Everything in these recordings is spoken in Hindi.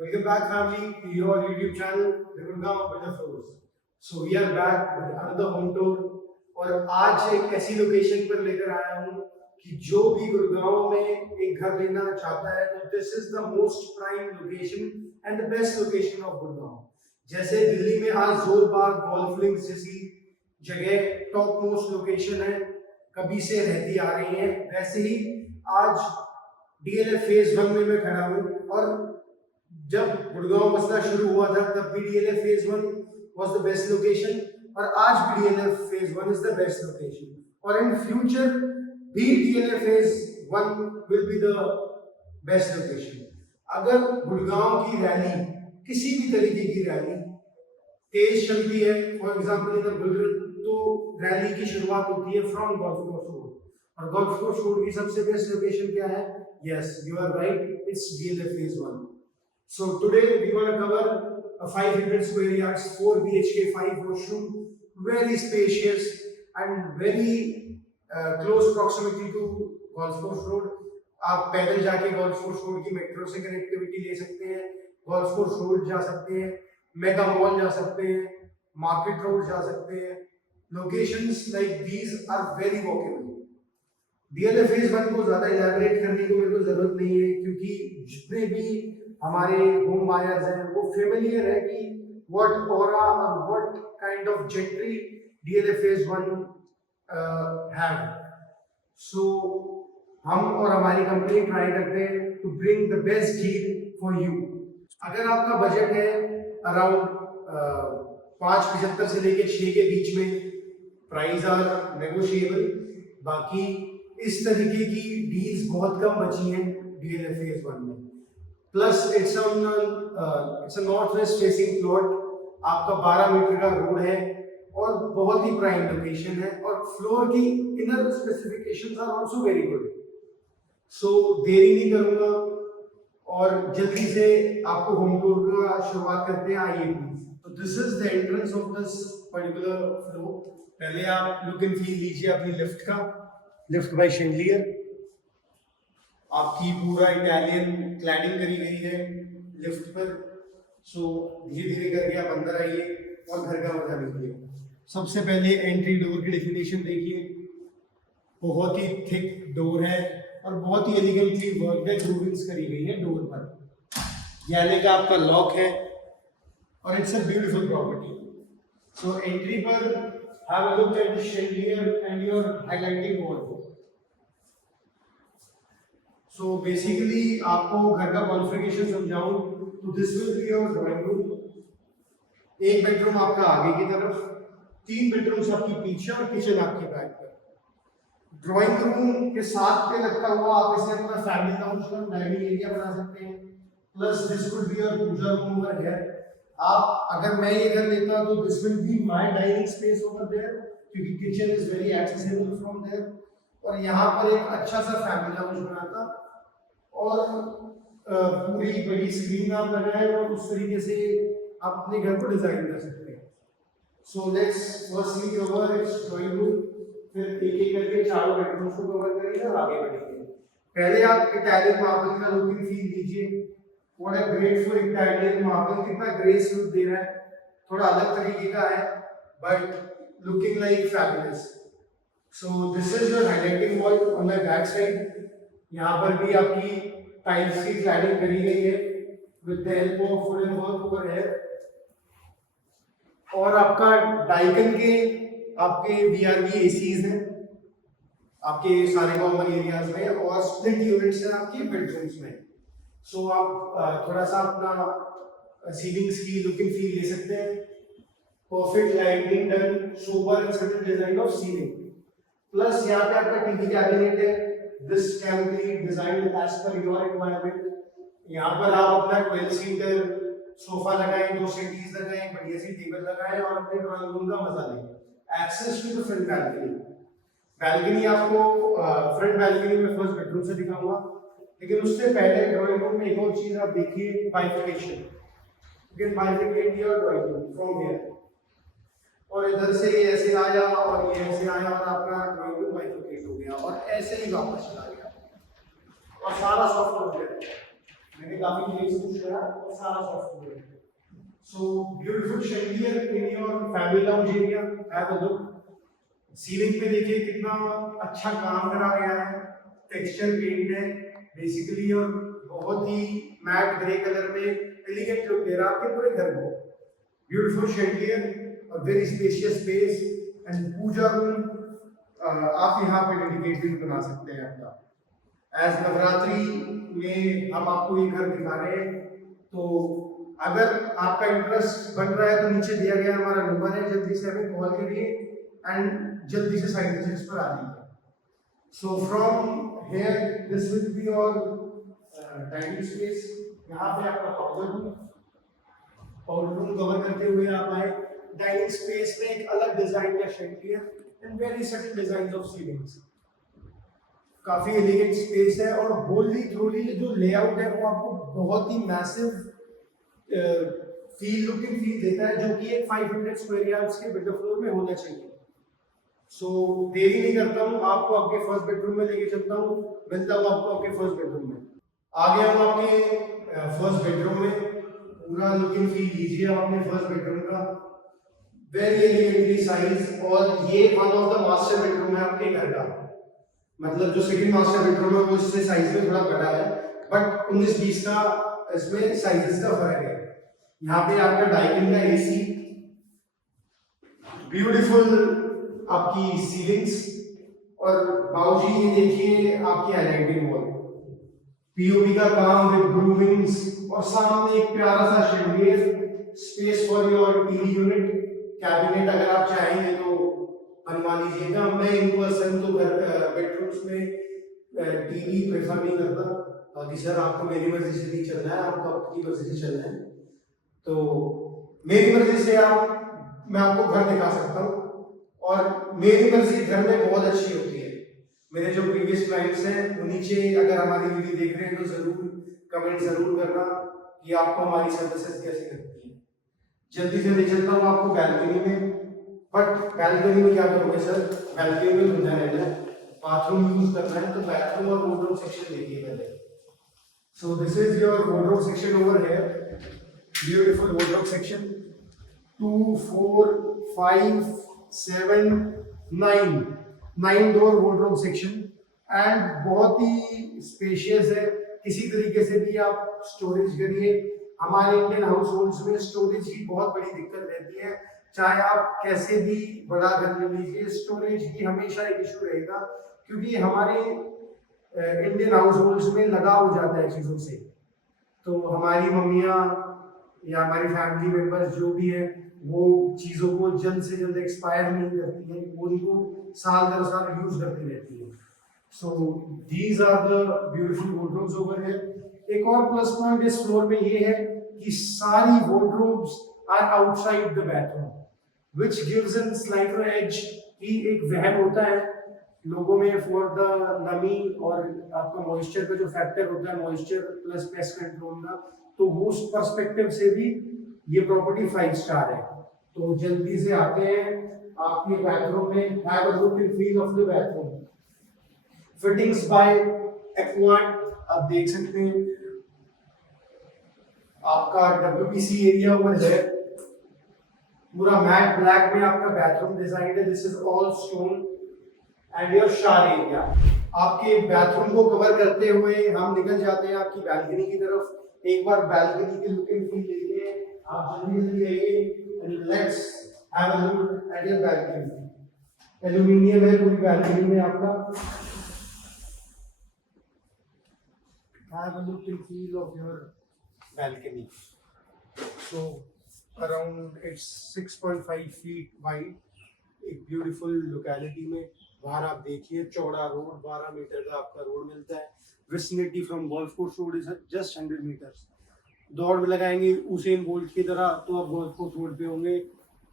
Welcome back, family, to your YouTube channel, The Gurgaon Weather Flows. So we are back with another home tour. और आज एक ऐसी लोकेशन पर लेकर आया हूँ कि जो भी गुड़गांव में एक घर लेना चाहता है तो this is the most prime location and the best location of Gurgaon. जैसे दिल्ली में आज जोरबाग गोल्फ लिंक्स जैसी जगह टॉप मोस्ट लोकेशन है, कभी से रहती आ रही है, वैसे ही आज डीएलएफ फेज 1 में मैं खड़ा हूँ. और जब गुड़गांव मसला शुरू हुआ था तब भी DLF phase 1 was the best location और आज भी DLF phase 1 is the best location. और इन फ्यूचर भी DLF phase 1 will be the best location. अगर गुड़गांव की रैली, किसी भी तरीके की रैली तेज चलती है, for example in the bull run, तो रैली की शुरुआत होती है फ्रॉम गोल्फ कोर्स रोड. और गोल्फ कोर्स रोड की सबसे बेस्ट लोकेशन क्या है? Yes, you are right, it's DLF phase 1. So today we're going to cover a 500 square yards, 4 BHK, 5 washroom, very spacious and very close proximity to Golf Course Road. आप पैदल जाके Golf Course Road की मेट्रो से कनेक्टिविटी ले सकते हैं, Golf Course Road जा सकते हैं, मेगा मॉल जा सकते हैं, मार्केट रोड जा सकते हैं. Locations like these are very walkable. DLF phase 1 को ज्यादा इलैबोरेट करने को मेरे को जरूरत नहीं है, क्योंकि जितने भी हमारे होम बायर्स हैं वो फेमिलियर है कि व्हाट ऑरा और what kind of gentry DLF phase 1 have. So हम और हमारी कंपनी ट्राई करते हैं to bring the best deal for you. अगर आपका बजट है अराउंड 575 से लेके 6 के बीच में, प्राइस आर नेगोशिएबल. बाकी इस तरीके की डील्स बहुत कम बची हैं डीएलएफ फेज 1 में. Plus it's a north west facing plot. आपका 12 मीटर का रोड है और बहुत ही प्राइम लोकेशन है, और फ्लोर की inner specifications are also very good. So देरी नहीं करूंगा और जल्दी से आपको होम टूर का शुरुआत करते हैं. आइए प्लीज. तो this is the entrance of this particular floor. पहले आप लुक एंड फील लीजिए अपनी लिफ्ट का. Lift by chandelier. आपकी पूरा इटालियन क्लैडिंग करी गई है लिफ्ट पर. सो धीरे धीरे करके आप अंदर आइए और घर का मजा लीजिए. सबसे पहले एंट्री डोर की डेफिनेशन देखिए. बहुत ही थिक डोर है और बहुत ही एलिगेंटली वर्कड ग्रूविंग्स करी गई है डोर पर. गैले का आपका लॉक है और it's a beautiful property. So entry पर have a look at the chandelier and your highlighting wall. So basically आपको घर का कॉन्फ़िगरेशन समझाऊं तो this will be your drawing room. एक बेडरूम आपका आगे की तरफ, 3 बेडरूम्स आपकी पीछे और किचन आपकी बैक पर. ड्राइंग रूम के साथ पे लगता हुआ आप इसे अपना फैमिली लाउंज और डाइनिंग एरिया बना सकते हैं. Plus this would be your puja room over here. आप अगर मैं ये घर लेता तो this will be my dining space over there, क्योंकि kitchen is very accessible from there. और यहाँ पर एक अच्छा सा फैमिली लाउंज बनाता और पूरी बड़ी स्क्रीन आप लगाएं और उस तरीके से आप अपने घर को डिजाइन कर सकते हैं. So let's firstly cover it's drawing room, फिर एक एक करके चारों बेडरूम्स को कवर करेंगे और आगे बढ़ेंगे. पहले आप इटालियन मार्बल का लुक एंड फील लीजिए. What a grateful Italian marble, कितना ग्रेस लुक दे रहा है. थोड़ा अलग तरीके का है but looking like fabulous. So this is your highlighting wall on the back side. यहाँ पर भी आपकी टाइल्स की क्लैडिंग करी गई है with the help of wooden work over here. और आपका डाइकन के आपके वीआरवी एसीज हैं आपके सारे कॉमन एरियाज में, और स्प्लिट यूनिट्स हैं आपके बेडरूम्स में. सो आप थोड़ा सा अपना सीलिंग्स की लुक एंड फील ले सकते हैं. Perfect lighting done, sober and subtle design of ceiling. Plus यहाँ पे आपका टीवी कैबिनेट है. This can be designed as per your requirement. यहाँ पर आप अपना 12 सीटर सोफा लगाएं, 2 सीटीज लगाएं, बढ़िया सी टेबल लगाएं और अपने ड्राइंग रूम का मजा लें. Access to the front balcony. Balcony आपको फ्रंट बैल्कनी में फर्स्ट बेडरूम से दिखाऊंगा, लेकिन उससे पहले ड्राइंग रूम में एक और चीज आप देखिए, बाइफिकेशन. You can बाइफिकेट your drawing room from here. और इधर से ये ऐसे आया और ये ऐसे आया और आपका ड्राइंग रूम बाइफिकेट हो गया और ऐसे ही वापस चला गया और सारा सॉफ्ट हो गया. मैंने काफी प्लेस यूज करा और सारा सॉफ्टवेयर है। So beautiful chandelier in your family lounge area. Have a look. Ceiling पे देखिए कितना अच्छा काम करा गया है, टेक्सचर पेंट है बेसिकली, और बहुत ही मैट ग्रे कलर में एलिगेंट लुक दे रहा है आपके पूरे घर को। ब्यूटीफुल शेंडियर और very spacious space and puja room आप यहाँ पे डेडिकेटेड बना सकते हैं अपना। एज नवरात्रि में हम आपको ये घर दिखा रहे हैं, तो अगर आपका इंटरेस्ट बन रहा है तो नीचे दिया गया हमारा नंबर है, जल्दी से हमें कॉल करिए एंड जल्दी से साइट विजिट्स पर आ जाइए। So from here this will be your dining space. यहाँ पे आपका पाउडर रूम कवर करते हुए आप आए। डाइनिंग स्पेस में एक अलग डिजाइन का chandelier and very subtle design of ceilings, काफी एलिगेंट स्पेस है, और होली थ्रोली जो लेआउट है वो आपको बहुत ही मैसिव फील लुकिंग फील देता है, जो कि एक 500 स्क्वायर यार्ड्स के बेडरूम फ्लोर में होना चाहिए। सो देरी नहीं करता हूँ, आपको आपके फर्स्ट बेडरूम में लेके चलता हूँ, मिलता हूँ आपको आपके फर्स्ट बेडरूम में। आ गया हूँ आपके फर्स्ट बेडरूम में, पूरा लुकिंग फील लीजिए आप अपने फर्स्ट बेडरूम का। वेरी एलिगेंटली साइज, और ये one of the master bedroom है आपके घर का, मतलब जो सेकंड मास्टर बेडरूम है वो इससे साइज में थोड़ा बड़ा है, बट 19-20 का इसमें साइजेस का फर्क है। यहाँ पे आपका डाइकिन का एसी, ब्यूटीफुल आपकी सीलिंग्स, और बाबूजी ये देखिए आपकी हाईलाइटिंग वॉल, पीओपी का काम विद ग्रूविंग्स, और सामने एक प्यारा सा chandelier, space for your TV unit, cabinet अगर आप चाहेंगे तो बनवा लीजिएगा। मैं इन पर्सन तो बेडरूम्स में टीवी प्रेफर नहीं करता, बाकी सर आपको मेरी मर्जी से नहीं चलना है, आपको आपकी मर्जी से चलना है, तो मेरी मर्जी से मैं आपको घर दिखा सकता हूँ, और मेरी मर्जी घर में बहुत अच्छी होती है। मेरे जो प्रीवियस क्लाइंट्स हैं वो नीचे अगर हमारी वीडियो देख रहे हैं तो जरूर कमेंट जरूर करना कि आपको हमारी सर्विसेज कैसी लगती है। जल्दी से ले चलता हूँ आपको बैल्कनी में, बट बैल्कनी में क्या करोगे सर, बैल्कनी में घूमना रहना है, बाथरूम यूज करना है, तो बाथरूम और वार्डरोब सेक्शन देखिए पहले। So this is your wardrobe section over here, beautiful wardrobe section, 2 4 5 7 9 door wardrobe section, and बहुत ही स्पेशियस है। किसी तरीके से भी आप स्टोरेज करिए, हमारे इंडियन हाउस होल्ड्स में स्टोरेज की बहुत बड़ी दिक्कत रहती है, चाहे आप कैसे भी बड़ा घर ले लीजिए, स्टोरेज की हमेशा एक इशू रहेगा, क्योंकि हमारे इंडियन हाउस होल्ड्स में लगाव हो जाता है चीज़ों से। तो हमारी मम्मियाँ या हमारी फैमिली मेंबर्स जो भी है वो चीज़ों को जल्द से जल्द एक्सपायर नहीं करती है, वो उनको साल दर साल यूज करती रहती है। So these are the beautiful wardrobes over here. एक और प्लस पॉइंट इस फ्लोर में ये है कि सारी wardrobes are outside the bathroom, which gives an slighter edge, की एक वहम होता है लोगों में फॉर द नमी और आपका मॉइस्चर का जो फैक्टर होता है, मॉइस्चर प्लस पेस्ट कंट्रोल का, तो वो उस पर्सपेक्टिव से भी ये प्रॉपर्टी 5 स्टार है। तो जल्दी से आते हैं आपके बाथरूम में, have a look and feel of the bathroom. Fittings by Aquant, आप देख सकते हैं आपका डब्ल्यूपीसी एरिया ओवर है, पूरा मैट ब्लैक में आपका बाथरूम डिजाइन है, this is all stone, and your shower area. आपके बाथरूम को कवर करते हुए हम निकल जाते हैं आपकी बालकनी की तरफ। एक बार बालकनी की लुक एंड फील लेके आप जल्दी जल्दी आइए and let's have a look at your balcony. Aluminium है पूरी बालकनी में आपका। Have a look and feel of your balcony. So around its 6.5 feet wide, एक ब्यूटीफुल लोकेलिटी में। बाहर आप देखिए चौड़ा रोड, 12 मीटर का आपका रोड मिलता है। Vicinity from golf course road is just 100 metres. दौड़ में लगाएंगे उसेन बोल्ट की तरह तो आप गोल्फ कोर्स रोड पे होंगे।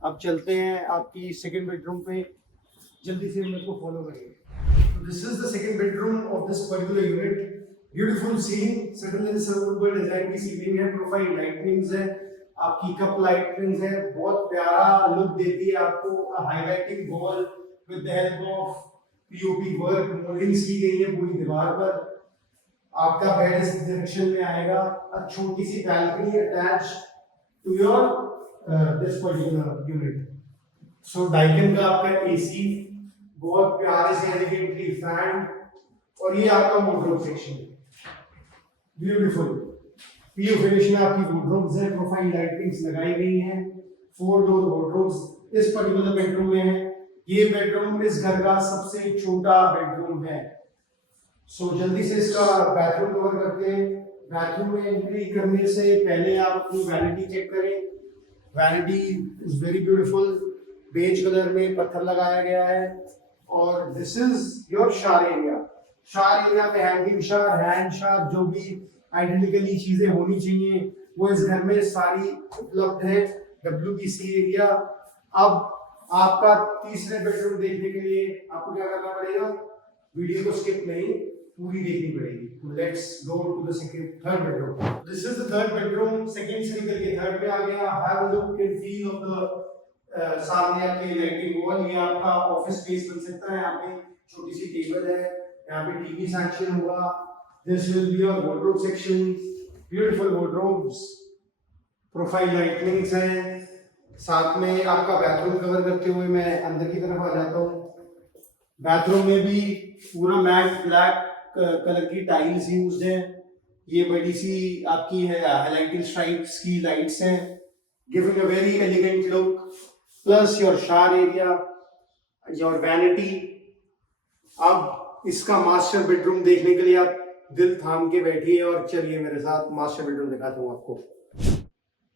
अब चलते हैं आपकी सेकंड बेडरूम पे, जल्दी से मेरे को फॉलो करिए। This is the second bedroom of this particular unit. Beautiful ceiling, suddenly circular design की सीलिंग है, प्रोफाइल लाइटनिंग्स है, आपकी कप लाइटनिंग्स है, बहुत प्यारा लुक देती है आपको। Highlighting wall with the help of POP work, mouldings की गई है पूरी दीवार पर। आपका बेड इस डायरेक्शन में आएगा, और छोटी सी balcony attach to your this particular unit. So Daikin का आपका एसी बहुत प्यारे से एलिगेंटली फैन, और ये आपका wardrobe section beautiful PO finish में आपकी वॉर्डरोब्स है, प्रोफाइल लाइटिंग्स लगाई गई हैं, 4 डोर वॉर्डरोब्स इस पर्टिकुलर बेडरूम में है। ये बेडरूम इस घर का सबसे छोटा बेडरूम है। सो जल्दी से इसका बाथरूम कवर करते हैं। बाथरूम में एंट्री करने से पहले आप अपनी वैनिटी चेक करें। Vanity is very beautiful, beige colour में पत्थर लगाया गया है, और this is your shower area. Shower area में हैंगिंग शावर, हैंड शावर, जो भी आइडेंटिकली चीजें होनी चाहिए वो इस घर में सारी उपलब्ध है। WBC area. अब आपका तीसरे बेडरूम देखने के लिए आपको क्या करना पड़ेगा, वीडियो को स्किप नहीं, पूरी देखनी पड़ेगी। Let's go to the second third bedroom. This is the third bedroom, second से निकल के थर्ड में आ गया। Have a look and feel of the सामने आपके लाइटिंग वॉल। ये आपका ऑफिस स्पेस बन सकता है। यहाँ पे छोटी सी टेबल है, यहाँ पे टीवी सेक्शन होगा। This will be your wardrobe section, beautiful wardrobes, profile lightnings हैं। साथ में आपका बाथरूम कवर करते हुए मैं अंदर की तरफ आ जाता हूँ। बाथरूम में भी पूरा मैट ब्लैक कलर की टाइल्स यूज्ड है। ये बड़ी सी आपकी है हाइलाइटिंग स्ट्राइप्स की लाइट्स हैं, giving a very elegant look. Plus your shower area, your vanity. अब इसका मास्टर बेडरूम देखने के लिए आप दिल थाम के बैठिए और चलिए मेरे साथ मास्टर बेडरूम दिखाता हूँ आपको।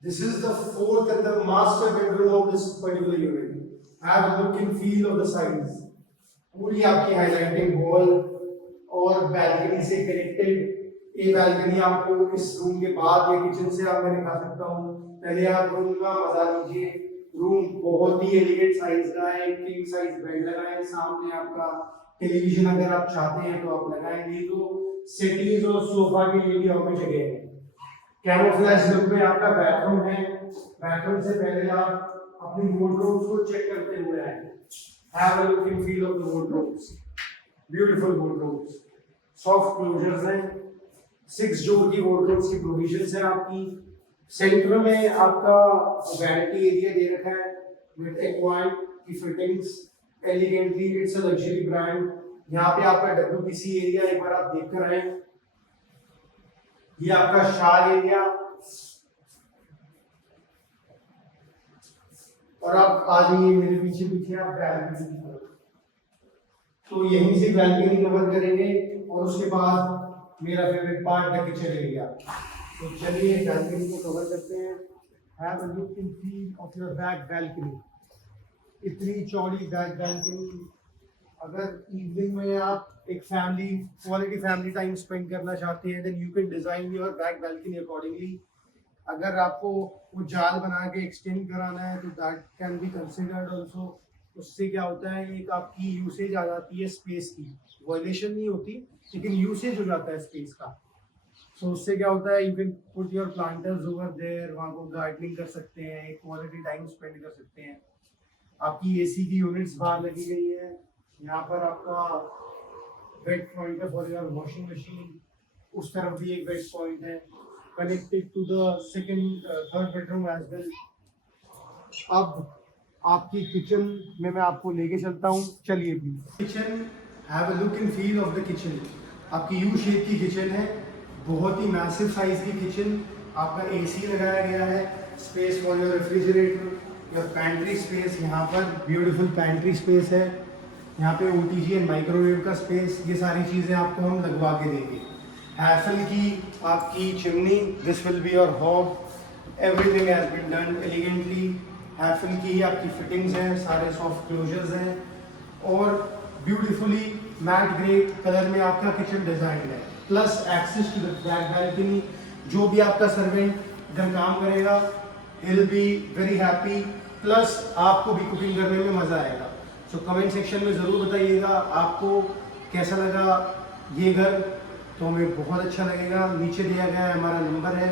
This is the fourth and the master bedroom of this particular unit. Have a look and feel of the size. पूरी आपकी हाइलाइटिंग वॉल और बैल्कनी से कनेक्टेड। ये बैल्कनी आपको इस रूम के बाद या किचन से आप मैं दिखा सकता हूँ। पहले आप रूम का मजा लीजिए। रूम बहुत ही एलिगेंट साइज का है, किंग साइज बेड लगा है। सामने आपका टेलीविजन अगर आप चाहते हैं तो आप लगाएंगे, तो सेटीज और सोफा के लिए भी आपकी जगह है। कैमोफ्लेज लुक में आपका बेडरूम है। बेडरूम से पहले आप अपनी वार्डरोब्स को चेक करते हुए आए। Have a look and feel of the wardrobes, beautiful wardrobes, soft closures हैं। 6 डोर की वार्डरोब्स की प्रोविजंस हैं आपकी। सेंटर में आपका वैनिटी एरिया दे रखा है विद एक्वाइड की fittings, elegantly. It's a luxury brand. यहाँ पे आपका WBC एरिया एक बार आप देख कर आए। ये आपका शावर एरिया, और आप आ जाइए मेरे पीछे पीछे आप बैल्कनी की तरफ। तो यहीं से बैल्कनी कवर करेंगे, और उसके बाद मेरा favourite part the kitchen area. तो चलिए बैल्कनी को कवर करते हैं। Have a look and feel of your back balcony. इतनी चौड़ी बैक बैल्कनी, अगर इवनिंग में आप एक क्वालिटी फैमिली टाइम स्पेंड करना चाहते हैं, then you can design your back balcony accordingly. अगर आपको वो जाल बना के एक्सटेंड कराना है तो that can be considered also. उससे क्या होता है, एक आपकी यूसेज आ जाती है स्पेस की, वायलेशन नहीं होती लेकिन यूसेज हो जाता है स्पेस का। सो उससे क्या होता है, you can put your planters over there, वहाँ को गार्डनिंग कर सकते हैं, एक क्वालिटी टाइम स्पेंड कर सकते हैं। आपकी एसी की यूनिट्स बाहर लगी गई है। यहाँ पर आपका वेट पॉइंट है फॉर योर वॉशिंग मशीन। उस तरफ भी एक वेट पॉइंट है connected to the third bedroom as well. अब आपकी किचन में मैं आपको लेके चलता हूँ, चलिए please. Kitchen, have a look and feel of the kitchen. आपकी यू शेप की किचन है, बहुत ही मैसिव साइज की किचन। आपका एसी लगाया गया है, space for your refrigerator, your pantry space. यहाँ पर ब्यूटीफुल पैंट्री स्पेस है। यहाँ पे OTG एंड माइक्रोवेव का स्पेस। ये सारी चीज़ें आपको हम लगवा के देंगे। हैफल की आपकी chimney, this will be your hob. Everything has been done elegantly. Hafele की ही आपकी फिटिंग्स हैं, सारे सॉफ्ट क्लोजर्स हैं, और ब्यूटीफुली मैट ग्रे कलर में आपका किचन डिजाइन है। Plus access to the back balcony. जो भी आपका सर्वेंट इधर काम करेगा, he will be very happy। Plus आपको भी कुकिंग करने में मज़ा आएगा। सो कमेंट सेक्शन में ज़रूर बताइएगा आपको कैसा लगा ये घर। तो हमें बहुत अच्छा लगेगा। नीचे दिया गया है हमारा नंबर है,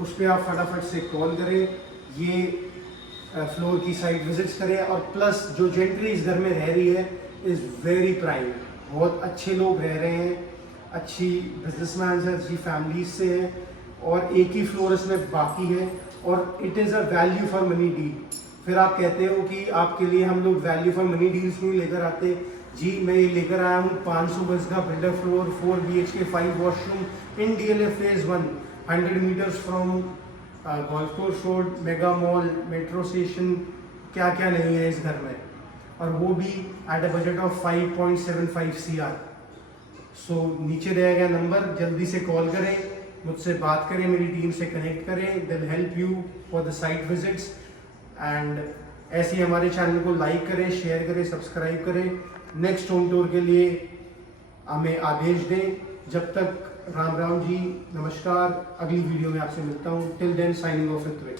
उस पर आप फटाफट से कॉल करें, ये फ्लोर की साइट विजिट्स करें। और प्लस जो जेंट्री इस घर में रह रही है इज़ वेरी प्राइम, बहुत अच्छे लोग रह रहे हैं। अच्छी बिजनेसमैन से, अच्छी फैमिली से हैं, और एक ही फ्लोर इसमें बाकी है, और it is a value for money deal. फिर आप कहते हो कि आपके लिए हम लोग वैल्यू फॉर मनी डील्स नहीं लेकर आते। जी मैं ये लेकर आया हूँ 500 गज का बिल्डर फ्लोर, 4 BHK 5 वॉशरूम इन DLF phase 1, 100 metres from golf course road, mega mall, metro station, क्या क्या नहीं है इस घर में, और वो भी at a budget of 5.75 CR। सो नीचे दिया गया नंबर, जल्दी से कॉल करें, मुझसे बात करें, मेरी टीम से कनेक्ट करें, they will help you for the site visits. And ऐसे ही हमारे चैनल को लाइक करें, शेयर करें, सब्सक्राइब करें। नेक्स्ट होम टूर के लिए हमें आदेश दें। जब तक राम राम जी, नमस्कार, अगली वीडियो में आपसे मिलता हूँ। Till then signing off with.